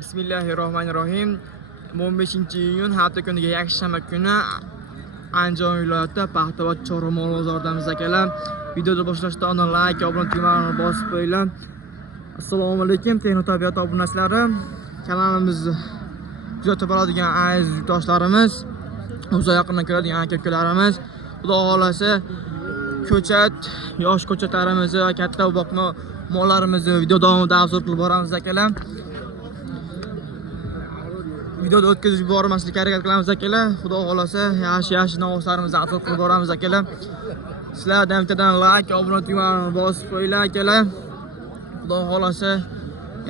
Bismillahirrohmanirrohim. 15-iyun hafta kuniga yakshanba kuni Andijon viloyati Paxtavod Chormol bozoridamiz akalar. Videoni boshlashdan oldin like, obuna tugmani bosib qo'yinglar. Assalomu alaykum texnotabiat obunachilari. Kanalimizni kuzatib boradigan aziz yurtdoshlarimiz, uzoq yaqindan keladigan aka-ukalarimiz, xudo xolasa ko'chat, yosh ko'chatlarimizni, katta boqma mollarimizni video davomida obzor qilib boramiz akalar. Videoda o'tkazib yubormaslikka harakat qilamiz akalar. Xudo xolasa yaxshi navoslarimizni obzor qilib boramiz akalar. Sizlardan bittadan like, obuna tugmani bosib qo'yinglar akalar. Xudo xolasa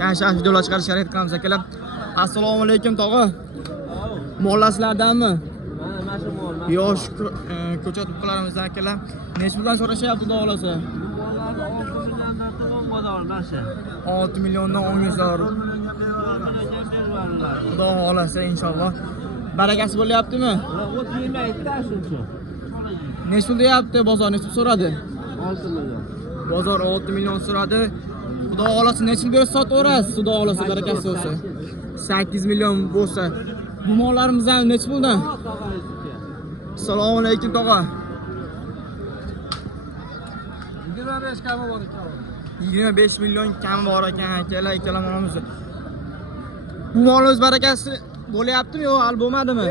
yaxshi videolar chiqarishga harakat qilamiz akalar. Assalomu alaykum tog'a. Mollar sizlardanmi? Yosh ko'chat buqalarimiz akalar. Necha puldan so'rashyapti xudo xolasa? 6 milliondan 10 ming. Xudo xolasa inshaalloh. Barakasi bo'lyaptimi? Necha pul deyapti bozor? Necha pul so'radi? 6 million. Bozor 6 million so'radi. Xudo xolasa necha pul berib sotaverasiz? Xudo xolasa barakasi bo'lsa. 8 million bo'lsa. Bu mollarimiz ham necha puldan? Assalomu alaykum tog'a. 25 kami bor ekan. 25 million kami bor ekan akalar, ikkala molimiz. Bu molimiz barakasi bo'lyaptimi yo'q, hali bo'lmadimi?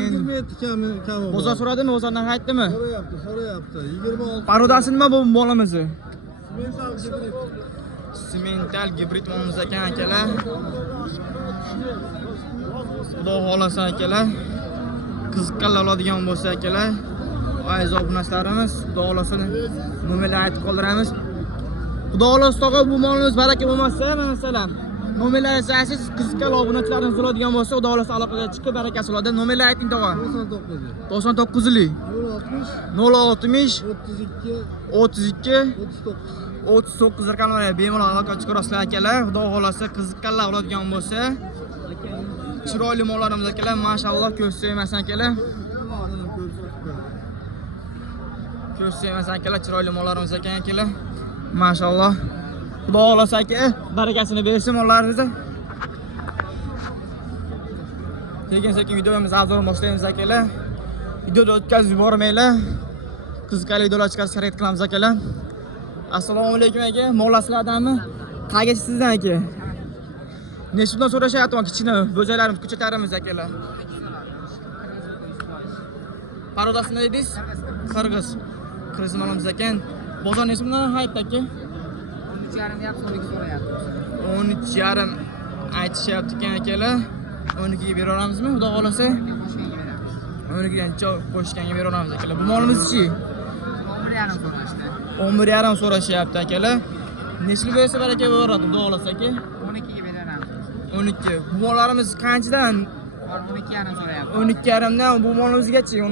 Endi 27 kami bor. Bozor so'radimi? Bozordan qaytdimi? So'rayapti. 26. Parodasi nima bu molimiz? Simental gibrid. Simental gibrid molimiz ekan akalar. Xudo xolasa akalar, qiziqqanlar oladigan bo'lsa akalar, aziz obunachlarimiz, xudo xolasa nomerlar aytib qoldiramiz. Xudo xolasa tog'a bu molimiz baraka bo'lmasa, masalan, nomerlar aytsangiz, qiziqqan obunachilarimiz bo'ladigan bo'lsa, xudo xolasa aloqaga chiqib barakasi bo'ladi. Nomerlar ayting tog'a. 99lik 060 32 39 raqamlarga bemalol aloqa chiqarasizlar akalar. Xudo xolasa qiziqqanlar bo'ladigan bo'lsa, chiroyli mollarimiz akalar, mashalloh, ko'z sevmasan akalar. Ko'z sevmasan akalar, chiroyli mollarimiz ekan akalar. Mashalloh. Xudo xolasa aka, barakasini bersin mollaringizga. Sekin videomizni avval boshlaymiz akalar. Videoni o'tkazib yubormanglar. Qiziqarli videolar chiqarishga harakat qilamiz akalar. Assalomu alaykum aka. Mollar sizlardanmi? Qayerga sizdan aka? Necha puldan so'rashyapti kichkina bo'zaklarimiz, ko'chatlarimiz akalar? Parodasi nima dedingiz? Qirg'iz. Qirg'iz molimiz ekan. Bozor necha puldan haytdi aka? 13,5 so'rayapti. 13,5 aytishyapti ekan akalar. 12 ga bera olamizmi? Xudo xolasa 12 dan qo'shganga bera olamiz akalar. Bu molimiz-chi? 11,5 so'rashdi. 11,5 so'rashyapti akalar. Necha bersa baraka bo'ladi xudo xolasa aka? 12 ga beramiz. 12. Bu mollarimiz qanchadan? 12,5 so'rayapti. 12,5 dan bu molimizgacha 16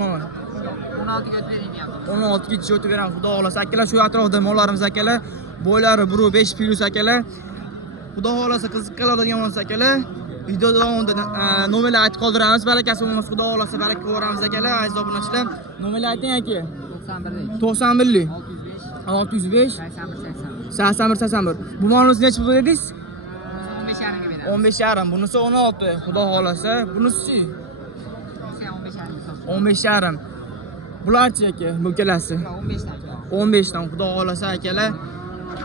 ga o'tib beryapti. 16 gacha o'tib beramiz xudo xolasa akalar. Shu atrofda mollarimiz akalar. Bo'ylari 1.5 plus akalar. Xudo xolasa qiziqqan oladigan bo'lsa akalar, video davomida nomerlar aytib qoldiramiz. Barakasi bo'lmasa xudo xolasa baraka ko'ramiz akalar. Aziz obunachilar, nomerlar ayting aka. 91lik 605 81. Bu molimiz necha pul dedingiz? 15,5 ga beramiz. 15,5. Bunisi 16. Xudo xolasa, bunisi 15,5. Bularchi aka, bu kelasi 15 dan. 15 dan xudo xolasa akalar.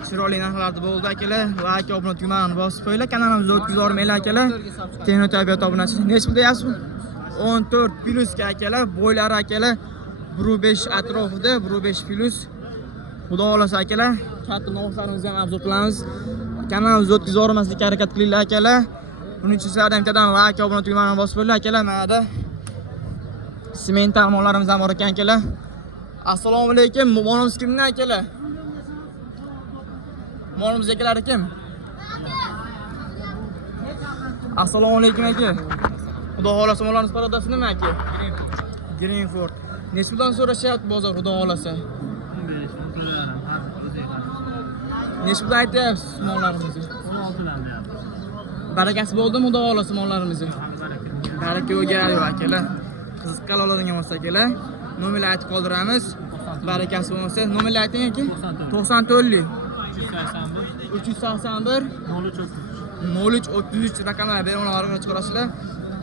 Chiroyli narxlarda bo'ldi akalar. Like, obuna tugmani bosib qo'yinglar. Kanalimizga o'tkazib yubormanglar akalar. Texnotabiat obunachi. Necha pul deyapsiz? 14 plus ga akalar. Bo'ylari akalar 1.5 atrofida, 1.5 plus. Xudo xolasa akalar, katta narxlarimizni ham obzor qilamiz. Kanalimizga o'tkazib yubormaslikka harakat qilinglar akalar. Buning uchun sizlardan bittadan like, obuna tugmani bosib qo'yinglar akalar. Mana simental mollarimiz ham bor ekan akalar. Assalomu alaykum. Molimiz kimdan akalar? Molimiz akalari kim? Assalomu alaykum aka. Xudo xolasa mollarimiz parodasi nima aka? Greenford. Necha puldan so'rashyapti bozor xudo xolasa? 15 Necha puldan aytyapsiz mollarimizni? 16 dan deyapti. Barakasi bo'ldimi xudo xolasa mollarimizni? Baraka o'g'aydi akalar. Qiziqqan oladigan bo'lsa akalar, nomerlar aytib qoldiramiz. Barakasi bo'lmasa, nomerlar ayting aka. 94lik 381 03 0333 raqamlarga bemalol aloqa chiqarasizlar.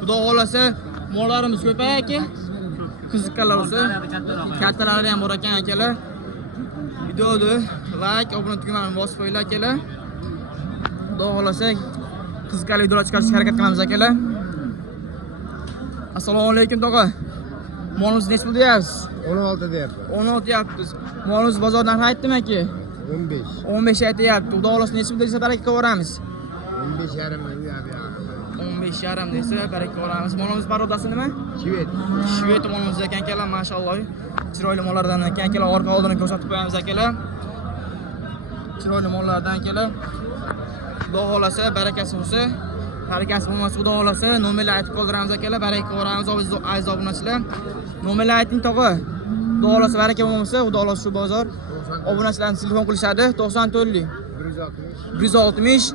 Xudo xolasa mollarimiz ko'payadi aka. Qiziqqanlar bo'lsa, kattalari ham bor ekan akalar. Videoni like, obuna tugmani bosib qo'yinglar akalar. Xudo xolasa qiziqqanli videolar chiqarishga harakat qilamiz akalar. Assalomu alaykum tog'a. Molimiz nech pul deyapsiz? 16 deyapti. 16 deyapsiz. Molimiz bozordan aytdimi aka? 15. 15 aytyapti. Xudo xolasa nech pul desa baraka ko'ramiz. 15,5 million. 15,5 desa baraka ko'ramiz. Molimiz parodasi nima? Shved. Shved molimiz ekan akalar, mashalloh. Chiroyli mollardan ekan akalar, orqa oldini ko'rsatib qo'yamiz akalar. Chiroyli mollardan akalar. Xudo xolasa barakasi bo'lsa, harakasi bo'lmasa xudo xolasa nomerlar aytib qoldiramiz akalar, baraka ko'ramiz aziz obunachilar. Nomerlar ayting tog'a. Xudo xolasa baraka bo'lmasa, xudo xolasa shu bozor obunachilarni telefon qilishadi 94lik 160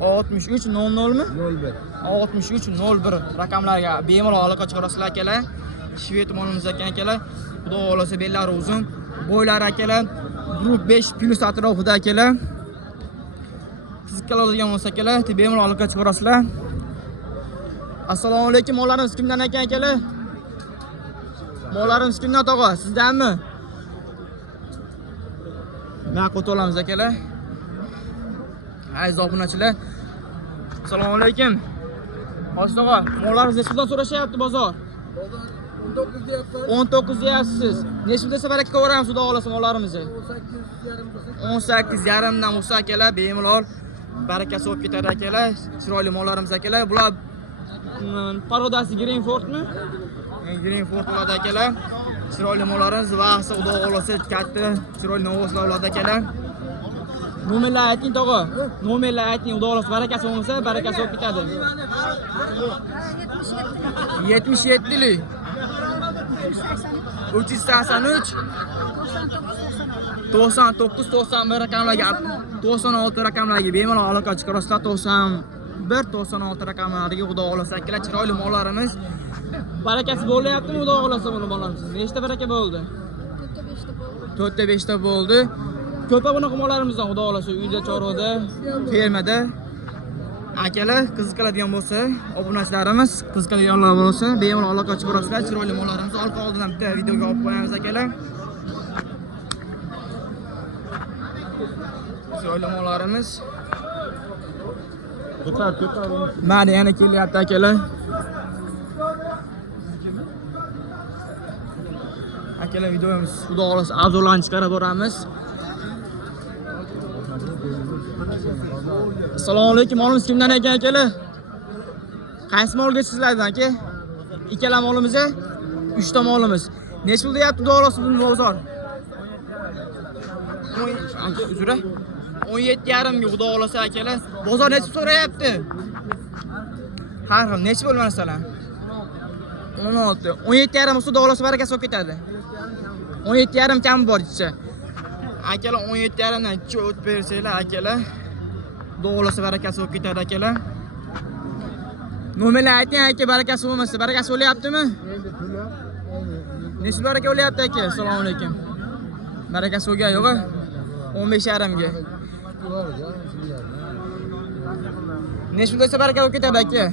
63 00 mi? 01. 6301 raqamlarga bemalol aloqa chiqarasizlar akalar. Shved molimiz ekan akalar. Xudo xolasa bellari uzun, bo'ylari akalar grup 5 plus atrofida akalar. Qiziqqanlar oladigan bo'lsa akalar, bemalol aloqa chiqarasizlar. Assalomu alaykum, mollarimiz kimdan ekan akalar? Mollarimiz kimdan tog'a? Sizdanmi? Ma'qul olamiz akalar. Aziz obunachilar. Assalomu alaykum. Hoji tog'a, mollaringiz nechdan so'rashyapti bozor? 19 deyapti. 19 deyapsiz. Nechta desa baraka ko'ramiz xudo xolasa mollarimizni. 18,5 dan bo'lsa akalar, bemalol barakasi bo'lib ketadi akalar. Chiroyli mollarimiz akalar. Bular parodasi Greenfordmi? Greenford bo'ladi akalar. Chiroyli mollarimiz vaqti xudo xolasa katta, chiroyli novoslar bo'ladi akalar. Nomerlar ayting tog'a. Nomerlar ayting, xudo xolasa barakasi bo'lmasa, barakasi bo'lib ketadi. 77lik 383 99 91 raqamlarga 96 raqamlarga bemalol aloqa chiqarasizlar. 91 96 raqamlariga xudo xolasa akalar, chiroyli mollarimiz. Barakasi bo'lyaptimi xudo xolasa buni mollarimiz? Nechta baraka bo'ldi? 4ta 5ta bo'ldi. Ko'pa bunaqa mollarimizdan xudo xolasa uyda, chorvada, fermada. Akalar, qiziqadigan bo'lsa, obunachilarimiz qiziqadiganlar bo'lsa, bemalol aloqa chiqarasizlar. Chiroyli mollarimizni orqa oldidan bitta videoga olib qo'yamiz akalar. Chiroyli mollarimiz. Ketar. Mana yana kelyapti akalar. Akalar, videomiz xudo xolasa arzonlarni chiqarib boramiz. Assalomu alaykum, molimiz kimdan ekan akalar? Qaysi molga sizlardan aka? Ikkala molimiz, 3 ta molimiz. Nech pul deyapti xudo xolasa bu bozor? 17,5 ga xudo xolasa akalar. Bozor nech pul so'rayapti? Har xil nech pul masalan? 16. 17,5 bo'lsa xudo xolasa barakasi bo'lib ketadi. 17,5 kam bor ichsa. Akalar 17,5 dan cho't bersanglar akalar. Xudo xolasa barakasi bo'lib ketadi akalar. Nomerlar ayting aka, barakasi bo'lmasa, barakasi bo'lyaptimi? Nechta baraka bo'lyapti aka? Assalomu alaykum. Barakasi bo'lgan yo'q-a? 15,5 ga. Nechta desa baraka bo'lib ketadi aka?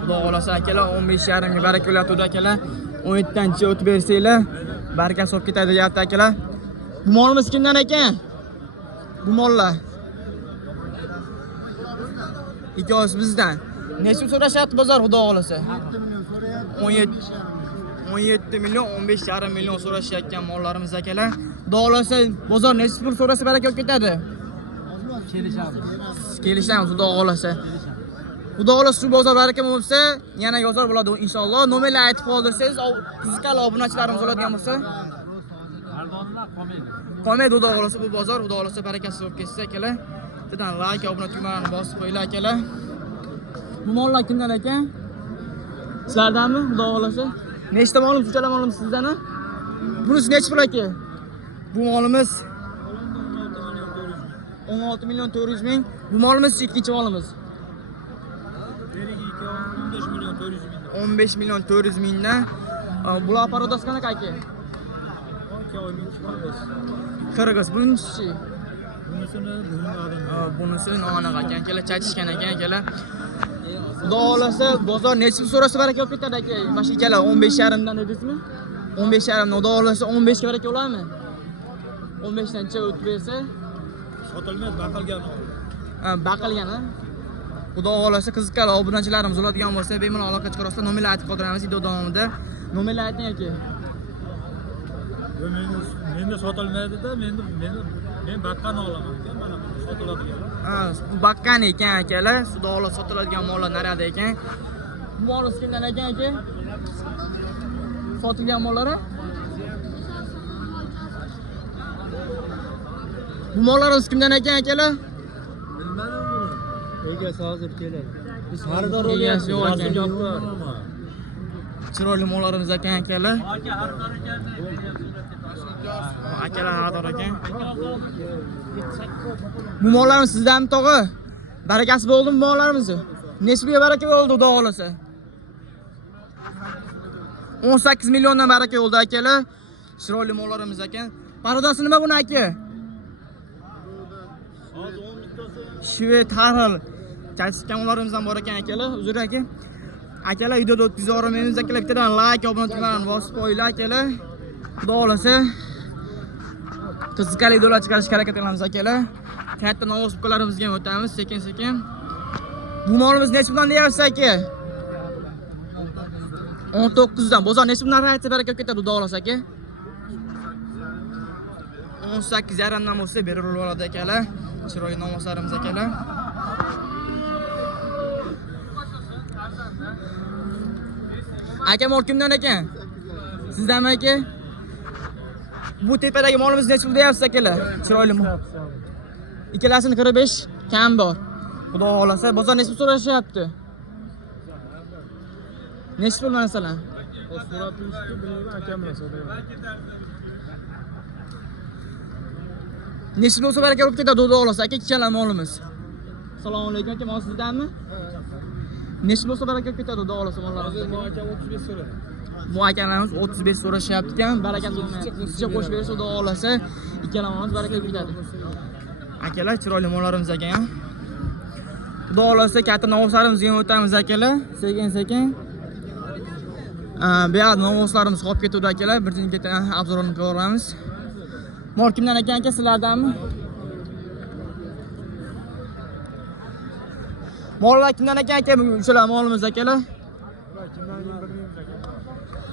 Xudo xolasa akalar 15,5 ga baraka bo'lyapti akalar. 17 dan cho't bersanglar, barakasi bo'lib ketadi deyapti akalar. Bu molimiz kimdan ekan? Bu mollar ikkosi bizdan. Nechta so'rashyapti bozor xudo xolasa? 17 million 15,5 million so'rashayotgan mollarimiz akalar. Xudo xolasa bozor nechta pul so'rasa baraka bo'lib ketadi. Kelishamiz xudo xolasa. Xudo xolasa shu bozor baraka bo'lsa, yana yozar bo'ladi inshaalloh. Nomerlar aytib qoldirsangiz, qiziqali obunachilarimiz oladigan bo'lsa, qolmaydi xudo xolasa bu bozor. Xudo xolasa barakasi bo'lib ketsa akalar. Bittadan like, obuna tugmani bosib qo'yinglar akalar. Bu mollar kimdan ekan? Sizlardanmi xudo xolasa? Nechta molimiz, uchala molimiz sizdanmi? Bunisi nech pul aka? Bu molimiz 16 million 400 ming. Bu molimiz ikkinchi molimiz. 15 million 400 mingdan. Bular parodas qanaqa aka? Qirg'iz. Bunisi Bunisi noaniq ekan, akalar chachishgan ekan, akalar. Xudo xolasa bozor nechi so'rasa baraka olib ketadi aka. Mana shu akalar 15,5 dan dedingizmi? 15,5 xudo xolasa 15 ga baraka oladimi? 15 dancha o'tib bersa Sotilmaydi, baqilgan. baqilgan ha. Xudo xolasa qiziqadi obunachilarimiz oladigan bo'lsa, bemalol aloqa chiqarasizlar, nomerlar aytib qoldiramiz video davomida. Nomerlar ayting aka. Menda sotilmaydi-da, men baqqani olaman. Mana sotiladigan. Bu baqqan ekan akalar, xudo xolasa sotiladigan mollar narada ekan. Bu mollar kimdan ekan aka? Sotilgan mollar. Bu mollarimiz kimdan ekan akalar? Bilmadim buni. Egasi hozir keladi. Biz xaridor egasi yo'q ekan. Chiroyli mollarimiz ekan akalar. Akalar xaridor ekan. Bu mollarimiz sizdanmi tog'a? Barakasi bo'ldimi bu mollarimizni? Nesbiga baraka bo'ldi xudo xolasa. 18 milliondan baraka bo'ldi akalar. Chiroyli mollarimiz ekan. Barodasi nima buni aka? Shvet haril. Chachishgan mollarimiz ham bor ekan akalar. Uzr aka. Akalar videoda o'tkazib yuboramiz akalar. Bittadan like, obuna tugmani bosib qo'yinglar akalar. Xudo xolasa qiziqarli videolar chiqarishga harakat qilamiz akalar. Katta novosibkalarimizga ham o'tamiz sekin-sekin. Bu molimiz necha puldan deyapsiz aka? 19 dan. Bozor necha puldan aytsa baraka ketadi xudo xolasa aka? 18,5 dan bo'lsa berilib oladi akalar. Chiroyli novoslarimiz akalar. Aka mol kimdan ekan? Sizdanmi aka? Bu tepadagi molimiz necha pul deyapsiz akalar? Chiroyli mol. Ikkalasini 45 kam bor. Xudo xolasa bozor necha pul so'rashyapti? Necha pul masalan? So'rab turishdi, bilmayman, akam bilan so'rayman. Necha pul bo'lsa baraka olib ketadi xudo xolasa aka, ikkala molimiz. Assalomu alaykum aka, mol sizdanmi? Necha pul bo'lsa baraka olib ketadi xudo xolasa mollarimiz? Hozir bu akam 35 so'radi. Bu akalarimiz 35 so'rashyapti ekan, barakasi bo'lmayapti. Sizga qo'shib bersa xudo xolasa ikkala molimiz baraka olib ketadi. Akalar chiroyli mollarimiz ekan. Xudo xolasa katta novoslarimizga ham o'tamiz akalar. Sekin-sekin. Bu yerda novoslarimiz qolib ketdi akalar. Birinchi obzorini ko'ramiz. Mol kimdan ekan aka, sizlardanmi? Mollar kimdan ekan aka? O'shalar molimiz akalar.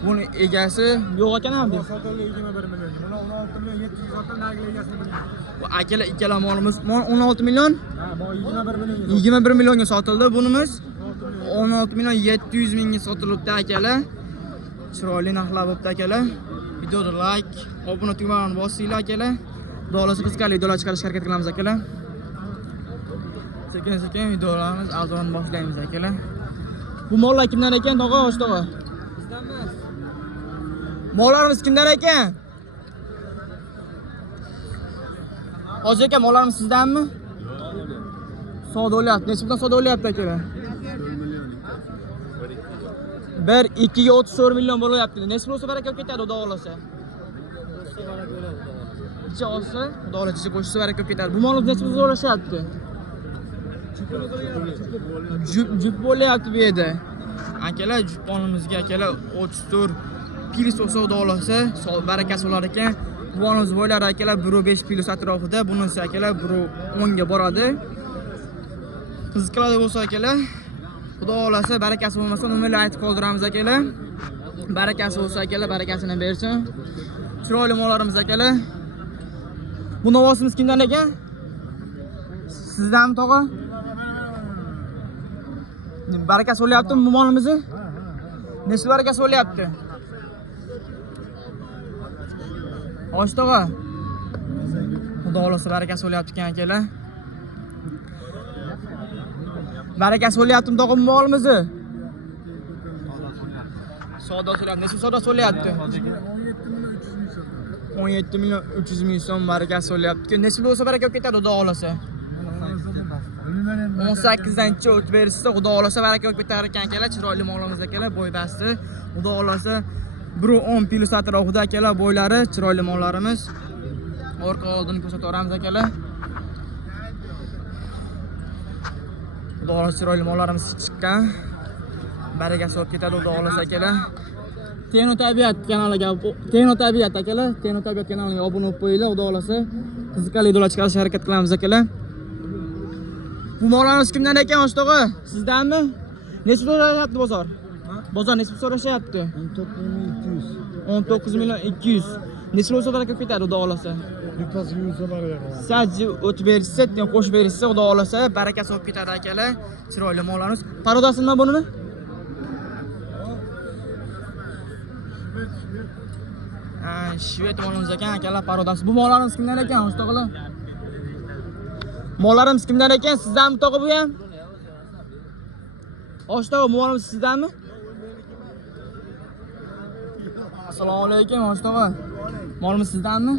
Buni egasi yo'q ekan-a biz. Sotildi 21 million. Mana 16 million 700 sotildi, nagilar egasini bilmayman. Bu akalar ikkala molimiz 16 million. Ha, bu 21 million. 21 millionga sotildi. Bunimiz 16 million 700 mingga sotilibdi akalar. Chiroyli narxlar bo'pti akalar. Videoga like, obuna tugmani bosinglar akalar. Xudo xolasa qiziqarli videolar chiqarishga harakat qilamiz akalar. Sekin-sekin videolarimiz arzon boshlaymiz akalar. Bu mollar kimdan ekan, tog'a, osh tog'a? Bizdanmi? Mollarimiz kimdan ekan? Hoji aka, mollarimiz sizdanmi? Savdo olyapti. Necha puldan savdo olyapti akalar? 1-2 ga 34 million bo'lyapti. Necha pul bo'lsa baraka olib ketadi xudo xolasa? Ichi olsa, xudo xolasa ichi qo'shsa baraka olib ketadi. Bu molimiz necha pul so'rashyapti? Jup bo'lyapti bu yerda. Akalar, jup molimizga akalar 34 pils bo'lsa xudo xolasa barakasi bo'lar ekan. Bu molimiz bo'ylari akalar 1.5 pils atrofida. Bunisi akalar 1.10 ga boradi. Qiziqarli bo'lsa akalar, xudo xolasa barakasi bo'lmasa nomerlar aytib qoldiramiz akalar. Barakasi bo'lsa akalar, barakasini bersin. Chiroyli mollarimiz akalar. Bu novosimiz kimdan ekan? Sizdanmi tog'a? Barakasi bo'lyaptimi bu molimizni? Necha barakasi bo'lyapti? Osh tog'a. Xudo xolasa barakasi bo'lyapti ekan akalar. Barakasi bo'lyaptimi tog'a bu molimizni? Savdo so'rayapti. Necha savdo so'rayapti? 17 million 300 ming so'm barakasi bo'lyapti. Necha bo'lsa baraka olib ketadi xudo xolasa? 18 dancha o'tib berishsa xudo xolasa baraka olib ketar ekan akalar. Chiroyli molimiz akalar, bo'y basti. Xudo xolasa 1.10 plyus atrofida akalar bo'ylari, chiroyli mollarimiz. Orqa oldini ko'rsatib beramiz akalar. Xudo xohlasa chiroyli mollarimiz chiqqan. Barakasi olib ketadi Xudo xohlasa akalar. Teno tabiat kanaliga, Teno tabiat akalar, Teno tabiat kanaliga obuna bo'lib qo'yinglar, Xudo xohlasa. Qiziqarli videolar chiqarishga harakat qilamiz akalar. Bu mollarimiz kimdan ekan Oshtog'a? Sizdanmi? Necha so'rashyapti bozor? Bozor necha so'rashyapti? 19 million 200. Necha bo'lsa baraka ketadi Xudo xohlasa. Sajji o'tib berishsa, qo'shib berishsa Xudo xohlasa barakasi olib ketadi akalar. Chiroyli mollarimiz. Parodasi nima bunimi? Shved molimiz ekan akalar, parodasi. Bu mollarimiz kimdan ekan Oshtog'lar? Mollarimiz kimdan ekan? Sizdanmi tog'a bu ham? Oshtog'a, bu molimiz sizdanmi? Assalomu alaykum Oshtog'a. Molimiz sizdanmi?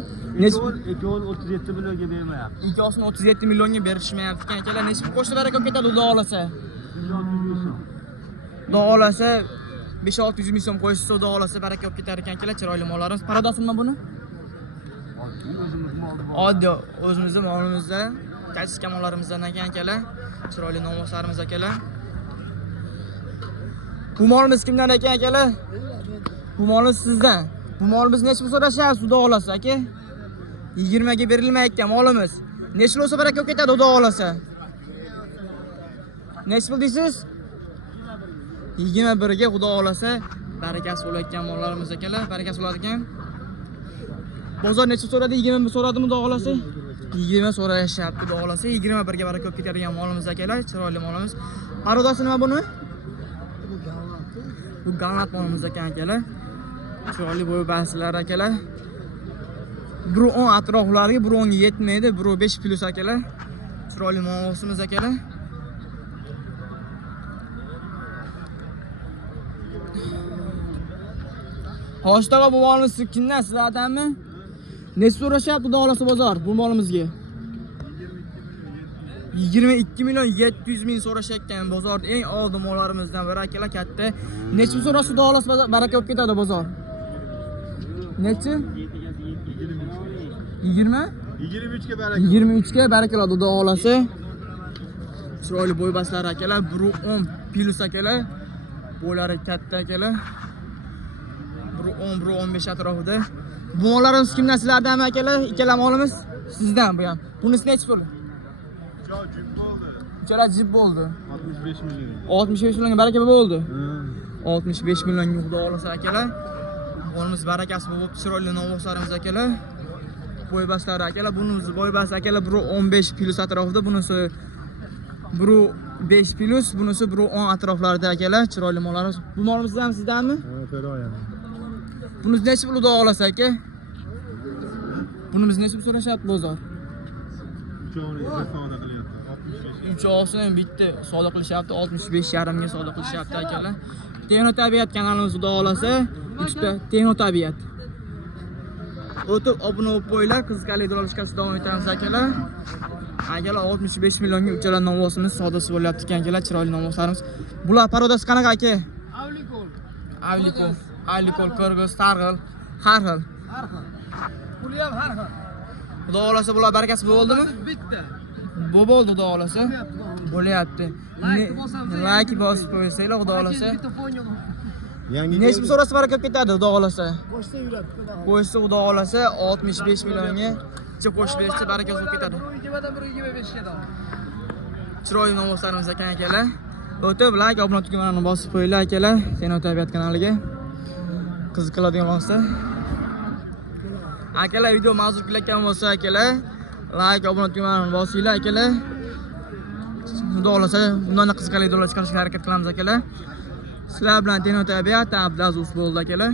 Ekon 37 millionga bermayapti. Ikosini 37 millionga berishmayapti ekan akalar. Necha pul qo'shdi baraka olib ketadi Xudo xohlasa? Xudo xohlasa 5-600 ming so'm qo'yishsa Xudo xohlasa baraka olib ketar ekan akalar. Chiroyli mollarimiz. Parodasi nima buni? Oddiy o'zimizning molimizda, kachka mollarimizdan ekan akalar. Chiroyli nomoslarimiz akalar. Bu molimiz kimdan ekan akalar? Bu molimiz sizdan. Bu molimiz necha pul so'rashyapsiz Xudo xohlasa aka? 20 ga berilmayotgan molimiz. Necha bo'lsa baraka olib ketadi Xudo xohlasa? Necha pul deysiz? 21 ga Xudo xohlasa barakasi bo'layotgan mollarimiz akalar, barakasi bo'ladigan. Bozor necha so'radi? 20 mi so'radimi Xudo xohlasa? 20 so'rashyapti Xudo xohlasa. 21 ga baraka olib ketadigan molimiz akalar, chiroyli molimiz. Parodasi nima buni? Bu galnat molimiz ekan akalar. Chiroyli bo'y baslar akalar. 1.10 atroflariga 1.10 yetmaydi, 1.5 plus akalar. Chiroyli molimiz akalar. Hoshtaga bu molimiz kimdan, sizlardanmi? Necha so'rashyapti Xudo xohlasa bozor bu molimizga? 22 million 700 ming so'rashayotgan bozor eng oldi mollarimizdan biri akalar katta. Necha pul so'rasa Xudo xohlasa baraka olib ketadi bozor? Necha? 20? 23 ga baraka. 23 ga baraka oladi Xudo xohlasa. Chiroyli bo'y baslar akalar, 1.10 plus akalar. Bo'ylari katta akalar. 1.10 1.15 atrofida. Bu mollarimiz kimdan, sizlardanmi akalar? Ikkala molimiz sizdan bu ham. Bunisi necha pul? Uchala jip bo'ldi. 65 million. 65 millionga baraka bo'ldi. 65 millionga Xudo xohlasa akalar. Molimiz barakasi bo'lib, chiroyli nomoslarimiz akalar. Bo'y baslari akalar, bunisi bo'y bas akalar 1.15 plus atrofida, bunisi 1.5 plus, bunisi 1.10 atroflarida akalar. Chiroyli mollarimiz. Bu molimiz ham sizdanmi? Bunisi necha pul Xudo xohlasa aka? Bunimiz necha pul so'rashyapti bozor? 3 osini bitta savdo qilishyapti, 65,5 ga savdo qilishyapti akalar. Teno tabiat kanalimiz Xudo xohlasa, YouTube'da Teno tabiat. O'tib obuna bo'lib qo'yinglar, qiziqarli videolar chiqarishda davom etamiz akalar. Akalar 65 millionga uchala nomosimiz savdosi bo'lyapti ekan akalar, chiroyli nomoslarimiz. Bular parodasi qanaqa aka? Avlikol. Avlikol, Qirg'iz, Targ'il, har xil. Puli ham har xil. Xudo xohlasa bular barakasi bo'ldimi? Bitta. Bu bo'ldi Xudo xohlasa. Bo'lyapti. Like bosib qo'ysanglar Xudo xohlasa. Necha so'rasa baraka ketadi Xudo xohlasa. Qo'ysa Xudo xohlasa 65 millionga qo'shib bersa baraka bo'lib ketadi. 25 ga. Chiroyli nomoslarimiz ekan akalar. O'tib like, obuna tugmasini bosib qo'yinglar akalar. Teno tabiat kanaliga. Qiziqadigan bo'lsa. Akalar video mavzu qilayotgan bo'lsa akalar, like, obuna tugmasini bosinglar akalar. Xudo xohlasa bundan qiziqarli videolar chiqarishga harakat qilamiz akalar. Sizlar bilan Teno tabiat Abdulaziz bo'ldi akalar.